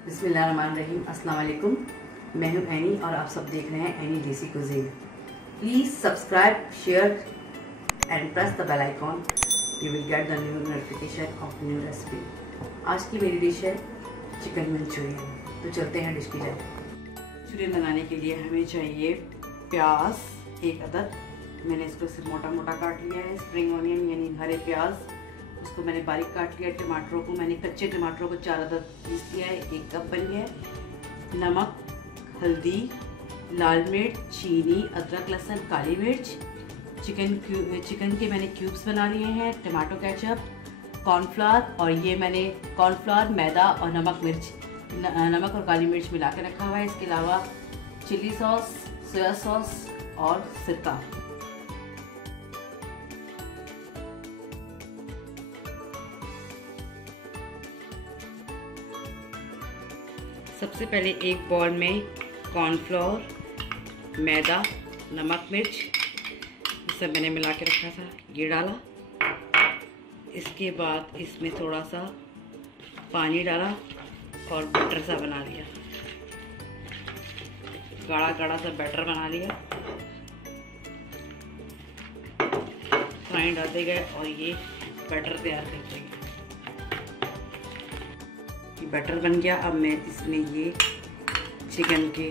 बिस्मिल्लाहिर्रहमानिर्रहीम। अस्सलाम वालेकुम। मैं हूं एनी और आप सब देख रहे हैं any desi cuisine. Please subscribe, share and press the bell icon. You will get the new notification of new recipe. आज की मेरी डिश है चिकन मंचूरियन। तो चलते हैं डिश की जाए। मंचूरियन बनाने के लिए हमें चाहिए प्याज 1 अदद। मैंने इसको सिर्फ मोटा मोटा काट लिया है। स्प्रिंग ऑनियन यानी हरे प्याज, उसको मैंने बारीक काट लिया। टमाटरों को मैंने कच्चे टमाटरों को 4 अदद पीस लिया है, 1 कप बन गया है। नमक, हल्दी, लाल मिर्च, चीनी, अदरक, लहसुन, काली मिर्च, चिकन के मैंने क्यूब्स बना लिए हैं, टमाटो केचप, कॉर्नफ्लावर, और ये मैंने कॉर्नफ्लावर, मैदा और नमक और काली मिर्च मिला के रखा हुआ है। इसके अलावा चिली सॉस, सोया सॉस और सिरका। सबसे पहले एक बॉल में कॉर्नफ्लोर, मैदा, नमक, मिर्च ये सब मैंने मिला के रखा था, ये डाला। इसके बाद इसमें थोड़ा सा पानी डाला और बैटर सा बना लिया, गाढ़ा गाढ़ा सा बैटर बना लिया। पानी डालते गए और ये बैटर तैयार करते गए। बैटर बन गया। अब मैं इसमें ये चिकन के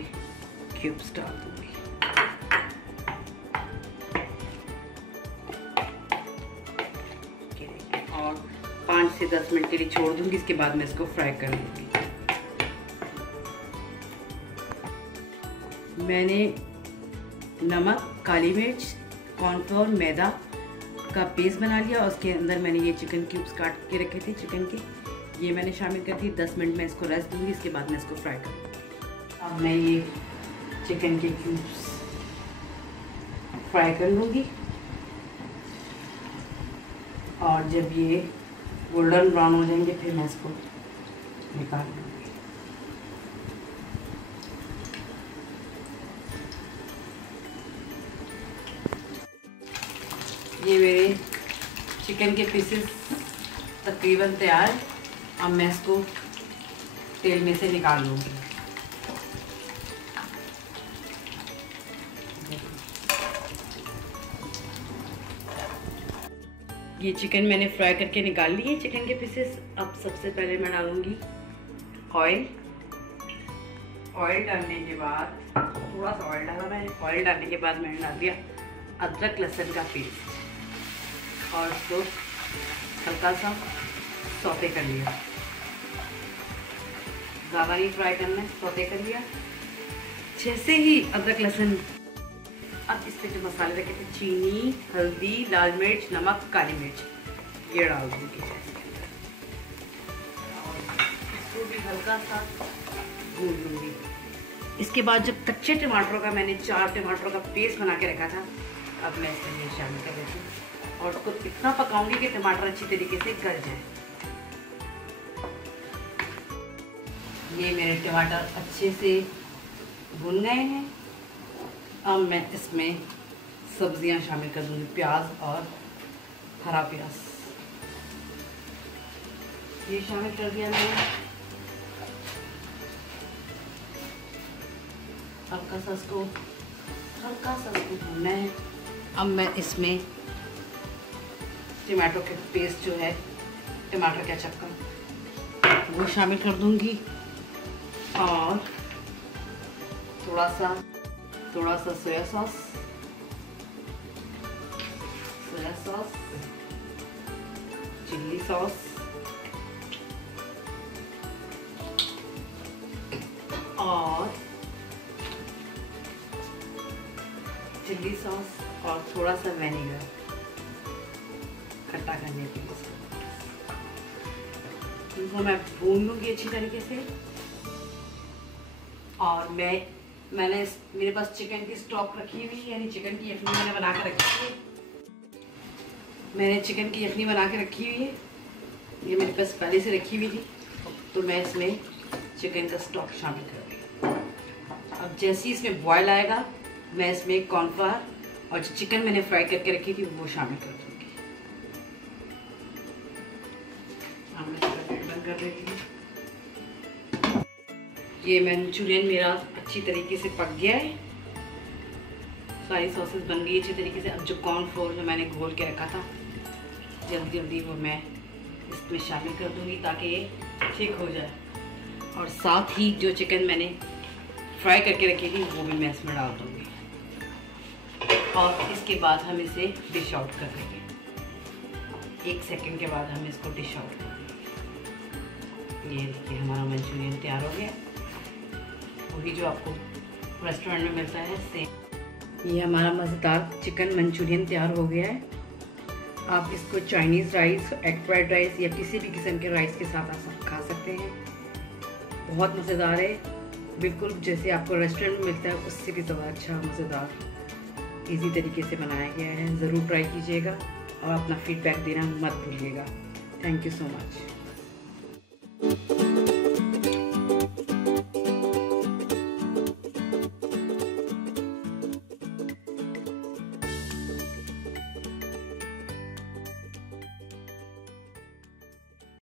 क्यूब्स डाल दूंगी। और 5 से 10 मिनट के लिए छोड़ दूंगी। इसके बाद मैं इसको फ्राई कर लूंगी। मैंने नमक, काली मिर्च, कॉर्नफ्लोर, मैदा का पेस्ट बना लिया और उसके अंदर मैंने ये चिकन क्यूब्स काट के रखे थे चिकन के, ये मैंने शामिल कर दी। 10 मिनट में इसको रेस्ट दूंगी। इसके बाद मैं इसको फ्राई करूँगी। अब मैं ये चिकन के क्यूब्स फ्राई कर लूँगी और जब ये गोल्डन ब्राउन हो जाएंगे फिर मैं इसको निकाल लूँगी। ये मेरे चिकन के पीसेस तकरीबन तैयार। अब मैं इसको तेल में से निकाल लूँगी। ये चिकन मैंने फ्राई करके निकाल ली है, चिकन के पीसेस। अब सबसे पहले मैं डालूँगी ऑयल। ऑयल डालने के बाद थोड़ा सा ऑयल डाला मैंने। ऑयल डालने के बाद मैंने डाल दिया अदरक लहसुन का पेस्ट और उसको हल्का सा सौते कर लिया। ज़्यादा नहीं फ्राई करना है, सौते कर लिया। जैसे ही अदरक लहसुन, अब इस पे जो मसाले रखे थे, चीनी, हल्दी, लाल मिर्च, नमक, काली मिर्च, ये डाल दूँगी इसके अंदर और इसको भी हल्का सा भून लूँगी। इसके बाद जब कच्चे टमाटरों का मैंने 4 टमाटरों का पेस्ट बना के रखा था, अब मैं इसमें ये शामिल कर देती हूँ और उसको इतना पकाऊंगी कि टमाटर अच्छी तरीके से गल जाए। ये मेरे टमाटर अच्छे से भुन गए हैं। अब मैं इसमें सब्जियां शामिल कर दूंगी, प्याज और हरा प्याज ये शामिल कर दिया मैंने। हल्का सा इसको भूनना है। अब मैं इसमें टमाटो के पेस्ट जो है, टमाटर केचप का, वो शामिल कर दूंगी और थोड़ा सा सोया सॉस, चिल्ली सॉस और थोड़ा सा विनेगर खट्टा करने के लिए। इनको मैं भून लूँगी अच्छी तरीके से। और मैंने मेरे पास चिकन की स्टॉक रखी हुई है, यानी चिकन की यखनी मैंने बना के रखी है। मैंने चिकन की यखनी बना के रखी हुई है, ये मेरे पास पहले से रखी हुई थी। तो मैं इसमें चिकन का स्टॉक शामिल कर दूँगी। अब जैसे ही इसमें बॉयल आएगा, मैं इसमें कॉर्नफ्लावर और जो चिकन मैंने फ्राई करके रखी थी वो शामिल कर दूँगी। अब मैं बंद कर देती हूँ। ये मंचूरियन मेरा अच्छी तरीके से पक गया है, सारी सॉसेस बन गई अच्छी तरीके से। अब जो कॉर्नफ्लोर जो मैंने घोल के रखा था जल्दी जल्दी वो मैं इसमें शामिल कर दूंगी ताकि ये ठीक हो जाए, और साथ ही जो चिकन मैंने फ्राई करके रखी थी वो भी मैं इसमें डाल दूंगी, और इसके बाद हम इसे डिश आउट कर देंगे। 1 सेकंड के बाद हम इसको डिश आउट कर देंगे। ये देखिए हमारा मंचूरियन तैयार हो गया, वही जो आपको रेस्टोरेंट में मिलता है सेम। ये हमारा मज़ेदार चिकन मंचूरियन तैयार हो गया है। आप इसको Chinese rice, egg fried rice या किसी भी किस्म के राइस के साथ आप खा सकते हैं। बहुत मज़ेदार है, बिल्कुल जैसे आपको रेस्टोरेंट में मिलता है उससे भी ज़्यादा अच्छा मज़ेदार इजी तरीके से बनाया गया है। ज़रूर ट्राई कीजिएगा और अपना फीडबैक देना मत भूलिएगा। Thank you so much.